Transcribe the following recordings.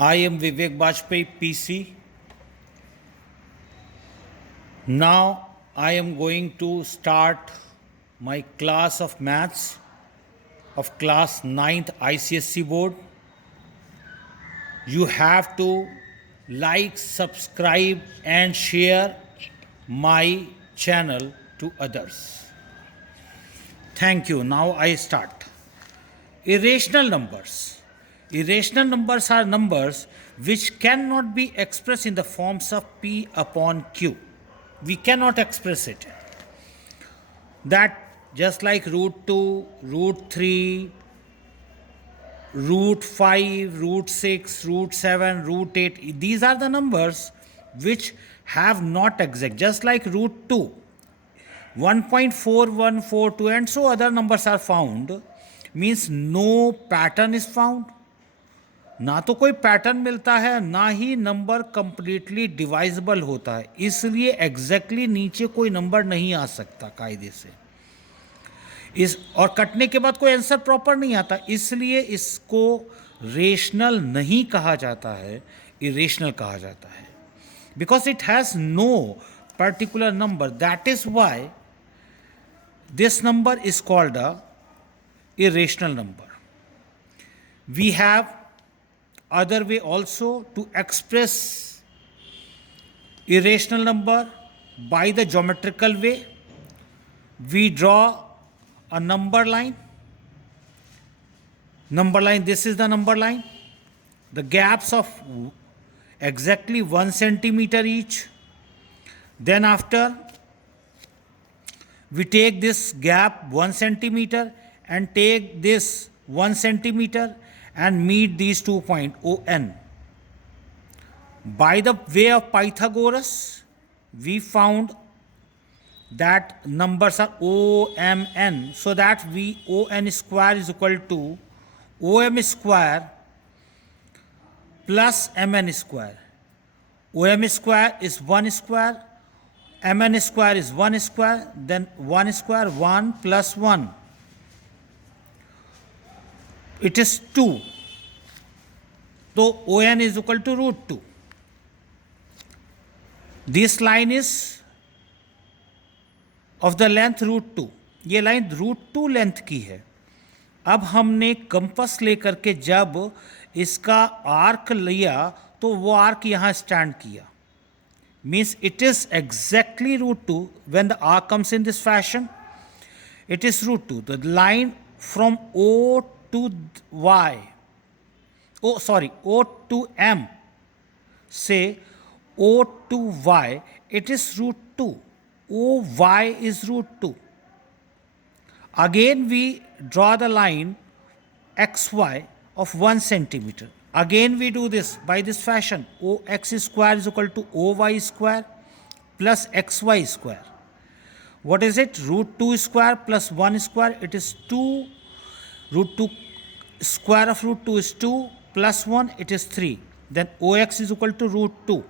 I am Vivek Bajpayee, PC. Now I am going to start my class of maths of class 9th ICSC board. You have to like, subscribe, and share my channel to others. Thank you. Now I start. Irrational numbers. Irrational numbers are numbers which cannot be expressed in the forms of P upon Q. We cannot express it. That just like root 2, root 3, root 5, root 6, root 7, root 8, these are the numbers which have not exact. Just like root 2, 1.4142 and so other numbers are found, means no pattern is found. ना तो कोई pattern मिलता है, ना ही number completely divisible होता है, इसलिए exactly नीचे कोई नंबर नहीं आ सकता कायदे से इस, और कटने के बाद कोई आंसर प्रॉपर नहीं आता, इसलिए इसको रेशनल नहीं कहा जाता है, इरेशनल कहा जाता है, because it has no particular number. That is why this number is called a irrational number. We have other way also to express irrational number by the geometrical way. We draw a number line. Number line, this is the number line. The gaps of exactly 1 centimeter each. Then after we take this gap 1 centimeter and take this 1 centimeter and meet these 2 points ON. By the way of Pythagoras, we found that numbers are OMN, so that ON square is equal to OM square plus MN square. OM square is 1 square, MN square is 1 square, then 1 square 1 plus 1. It is 2. So ON is equal to root 2. This line is of the length root 2. ये line root 2 length की है. अब हमने compass लेकर के जब इसका arc लिया तो वो आर्क यहाँ स्टैंड किया. Means it is exactly root 2. When the arc comes in this fashion, it is root 2. The line from O to Y, O to M, say O to Y, it is root 2. OY is root 2. Again we draw the line XY of 1 centimeter. Again we do this by this fashion. OX square is equal to OY square plus XY square. What is it? Root 2 square plus 1 square. It is 2. Root 2 square of root 2 is 2 plus 1, it is 3. Then OX is equal to root 2.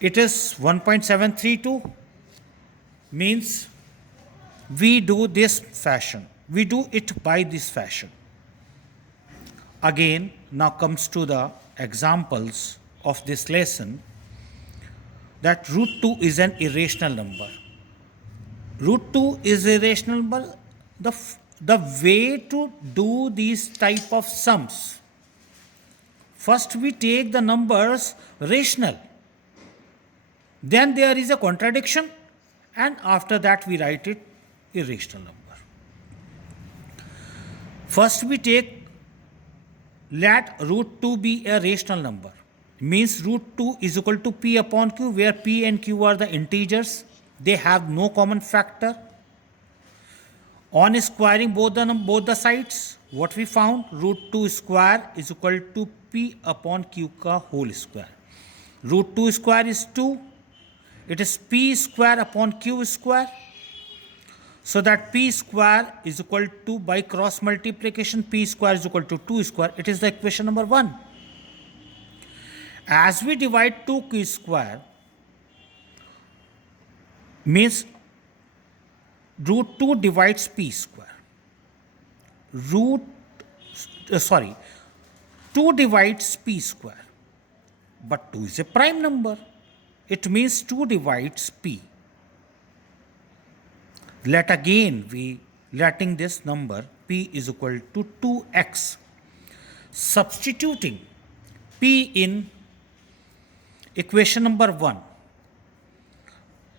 It is 1.732. Means we do this fashion. We do it by this fashion. Again, now comes to the examples of this lesson, that root 2 is an irrational number. Root 2 is irrational number. The way to do these type of sums, first we take the numbers rational, then there is a contradiction, and after that we write it irrational number. First we take, let root 2 be a rational number, means root 2 is equal to P upon Q, where P and Q are the integers, they have no common factor. On squaring both the sides, what we found, root 2 square is equal to P upon Q ka whole square. Root 2 square is 2. It is P square upon Q square. So that P square is equal to, by cross multiplication, P square is equal to 2 square. It is the equation number 1. As we divide 2Q square, means root 2 divides P square. 2 divides p square, but 2 is a prime number. It means 2 divides p. Letting this number p is equal to 2x. Substituting p in equation number 1.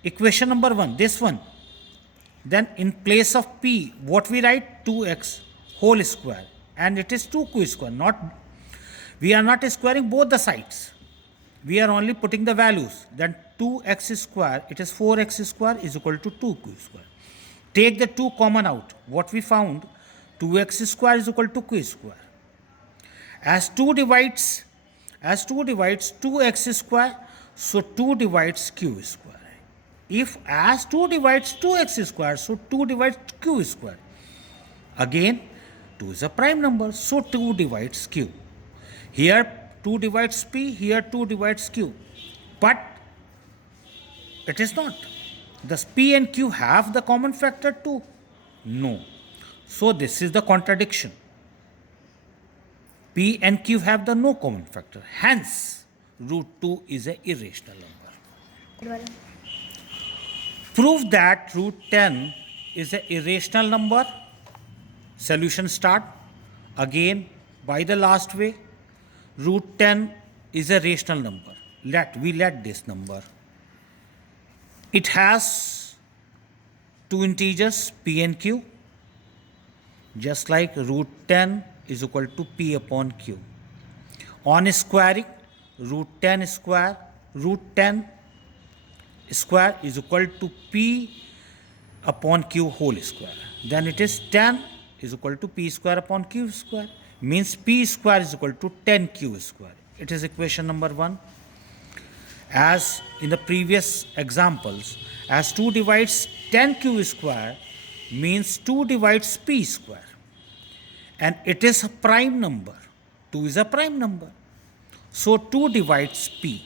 Equation number 1, this one. Then in place of p, what we write? 2x whole square. And it is 2q square. We are not squaring both the sides. We are only putting the values. Then 2x square, it is 4x square is equal to 2q square. Take the 2 common out. What we found? 2x square is equal to q square. As 2 divides 2x square, so 2 divides q square. If as 2 divides 2x square, so 2 divides q square. Again, 2 is a prime number, so 2 divides q. Here 2 divides p, here 2 divides q. But it is not. Does p and q have the common factor 2? No. So this is the contradiction. P and q have the no common factor. Hence, root 2 is an irrational number. Prove that root 10 is an irrational number. Solution start. Again, by the last way, root 10 is a rational number. Let this number. It has two integers, p and q, just like root 10 is equal to p upon q. On squaring, root 10 square is equal to p upon q whole square. Then it is 10 is equal to p square upon q square. Means p square is equal to 10q square. It is equation number 1. As in the previous examples, as 2 divides 10q square means 2 divides p square. And it is a prime number. 2 is a prime number. So 2 divides p.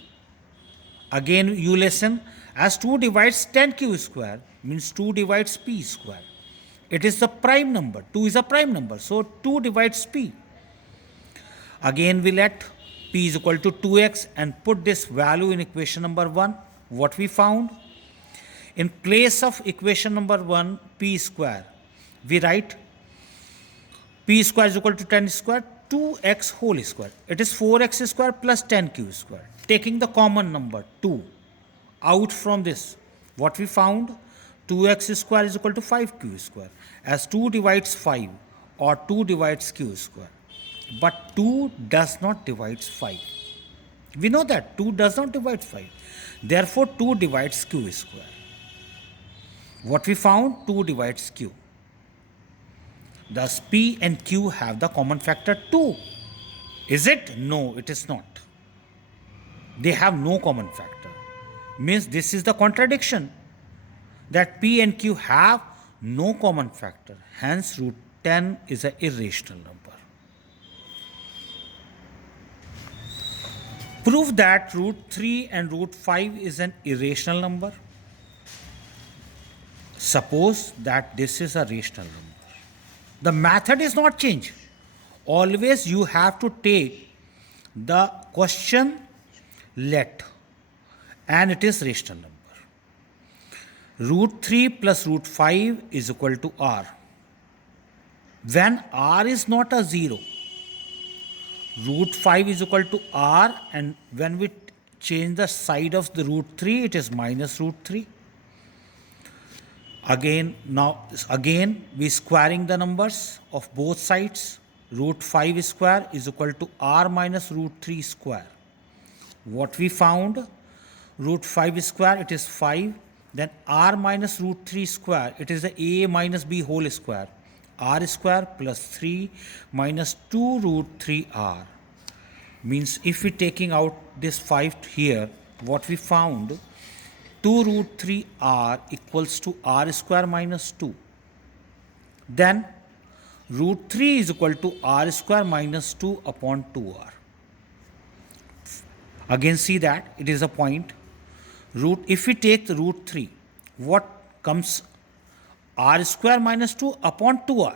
Again you listen, as 2 divides 10q square means 2 divides p square. It is the prime number. 2 is a prime number. So 2 divides p. Again we let p is equal to 2x and put this value in equation number 1. What we found? In place of equation number 1, p square, we write p square is equal to 10 square, 2x whole square. It is 4x square plus 10q square. Taking the common number 2 out from this, what we found? 2x square is equal to 5q square. As 2 divides 5 or 2 divides q square. But 2 does not divide 5. We know that 2 does not divide 5. Therefore, 2 divides q square. What we found? 2 divides q. Thus, p and q have the common factor 2. Is it? No, it is not. They have no common factor. Means this is the contradiction. That p and q have no common factor. Hence, root 10 is an irrational number. Prove that root 3 and root 5 is an irrational number. Suppose that this is a rational number. The method is not changed. Always you have to take the question let and it is rational number. Root 3 plus root 5 is equal to r. When r is not a 0, root 5 is equal to r, and when we change the side of the root 3, it is minus root 3. Again we squaring the numbers of both sides. Root 5 square is equal to r minus root 3 square. What we found? Root 5 square, it is 5. Then r minus root 3 square, it is the a minus b whole square. R square plus 3 minus 2 root 3r. Means if we taking out this 5 here, what we found? 2 root 3r equals to r square minus 2. Then root 3 is equal to r square minus 2 upon 2r. Again see that it is a point. If we take the root 3, what comes? R square minus 2 upon 2r.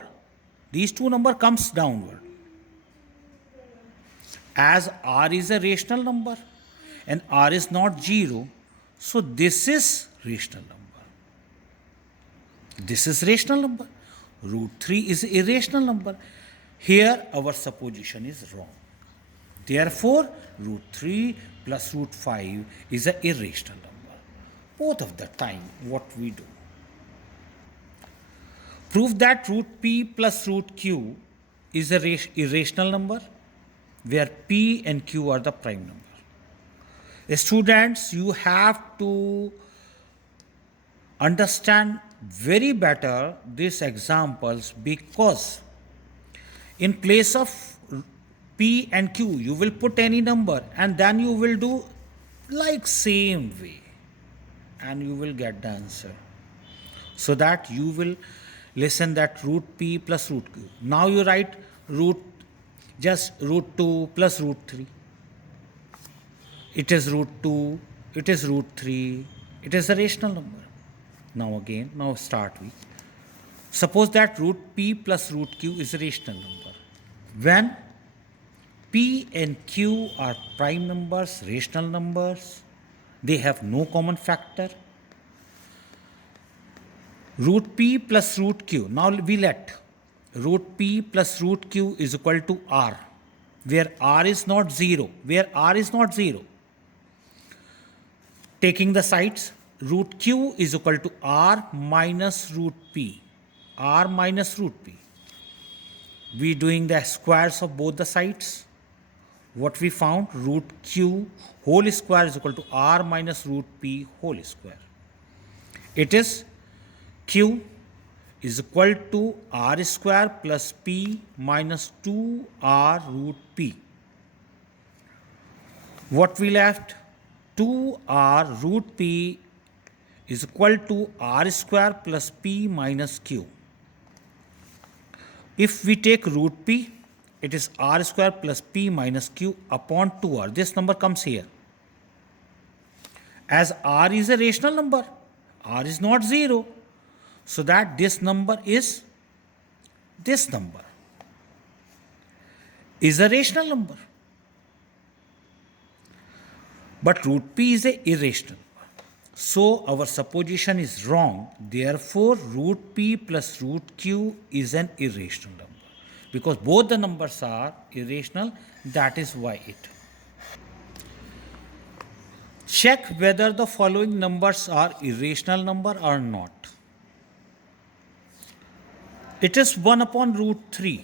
These two number comes downward. as r is a rational number and r is not 0, so this is rational number. This is rational number. Root 3 is irrational number. Here our supposition is wrong. Therefore, root 3 plus root 5 is an irrational number. Both of the time, what we do. Prove that root p plus root q is a irrational number where p and q are the prime number. Students, you have to understand very better these examples, because in place of p and q you will put any number and then you will do like same way and you will get the answer. So that you will listen that root p plus root q. Now you write just root 2 plus root 3. It is root 2, it is root 3, it is a rational number. Now start with. Suppose that root p plus root q is a rational number. When p and q are prime numbers, rational numbers, they have no common factor. Root p plus root q. Now we let root p plus root q is equal to r, where r is not 0. Where r is not 0. Taking the sides, root q is equal to r minus root p. R minus root p. We doing the squares of both the sides. What we found? Root q whole square is equal to r minus root p whole square. It is q is equal to r square plus p minus 2r root p. What we left? 2r root p is equal to r square plus p minus q. If we take root p, it is r square plus p minus q upon 2r. This number comes here. As r is a rational number, r is not 0, so that this number is a rational number. But root p is a irrational number. So our supposition is wrong. Therefore, root p plus root q is an irrational number. Because both the numbers are irrational, that is why it. Check whether the following numbers are irrational number or not. It is 1 upon root 3.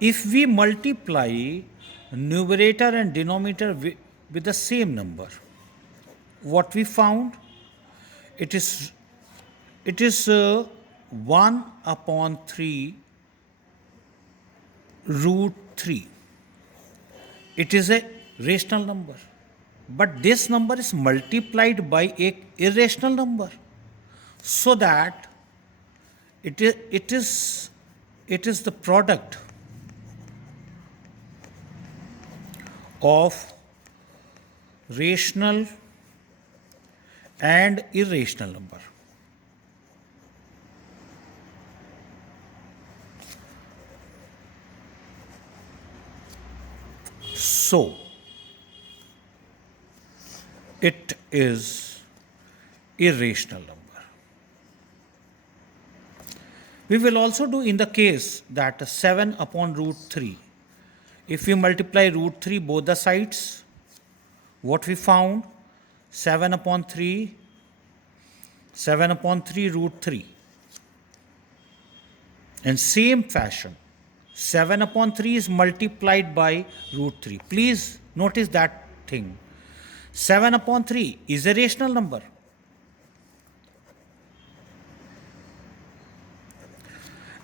If we multiply numerator and denominator with the same number, what we found? It is 1 upon 3 root 3. It is a rational number. But this number is multiplied by a irrational number. So that it is the product of rational and irrational number. So, it is irrational number. We will also do in the case that 7 upon root 3. If we multiply root 3 both the sides, what we found? 7 upon 3 root 3. In same fashion, 7 upon 3 is multiplied by root 3. Please notice that thing. 7 upon 3 is a rational number.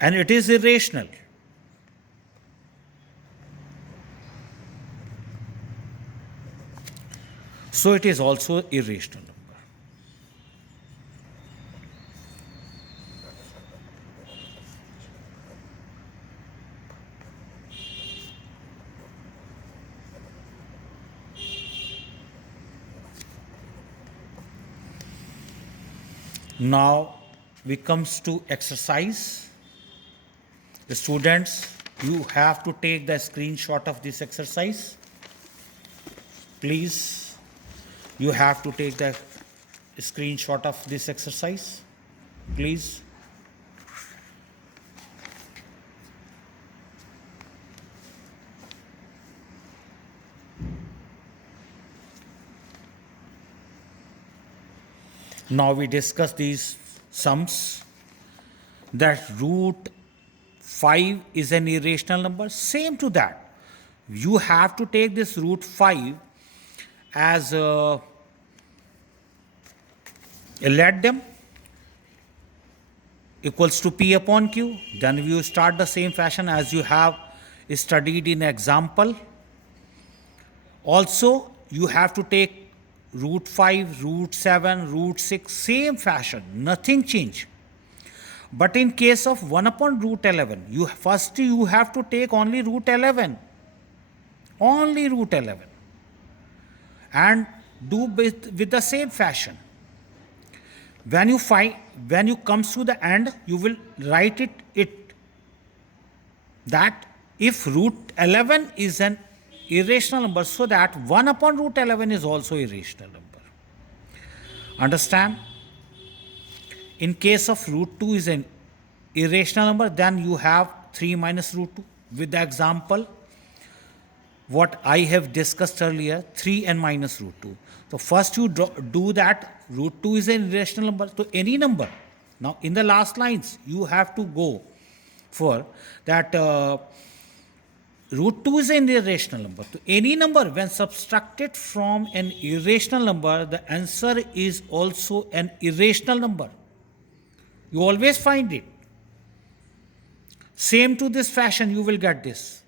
And it is irrational. So it is also irrational number. Now we comes to exercise. The students, You have to take the screenshot of this exercise. Please, you have to take the screenshot of this exercise. Please. Now we discuss these sums. That root 5 is an irrational number. Same to that. You have to take this root 5 as let them equals to P upon Q. Then you start the same fashion as you have studied in example. Also, you have to take root 5, root 7, root 6, same fashion, nothing change. But in case of 1 upon root 11, you have to take only root 11. Only root 11. And do with the same fashion. When you comes to the end, you will write it that if root 11 is an irrational number, so that 1 upon root 11 is also irrational number. Understand? In case of root 2 is an irrational number, then you have 3 minus root 2. With the example, what I have discussed earlier, 3 and minus root 2. So first you do that, root 2 is an irrational number, so any number. Now in the last lines, you have to go for that root 2 is an irrational number. So any number when subtracted from an irrational number, the answer is also an irrational number. You always find it. Same to this fashion, you will get this.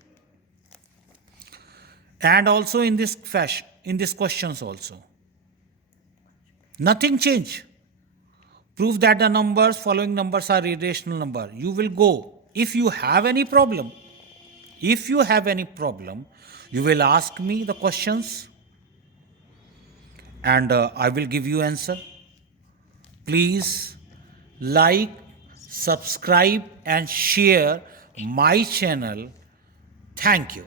And also in this fashion, in these questions also. Nothing change. Prove that the following numbers are irrational number. You will go. If you have any problem, you will ask me the questions and I will give you answer. Please like, subscribe and share my channel. Thank you.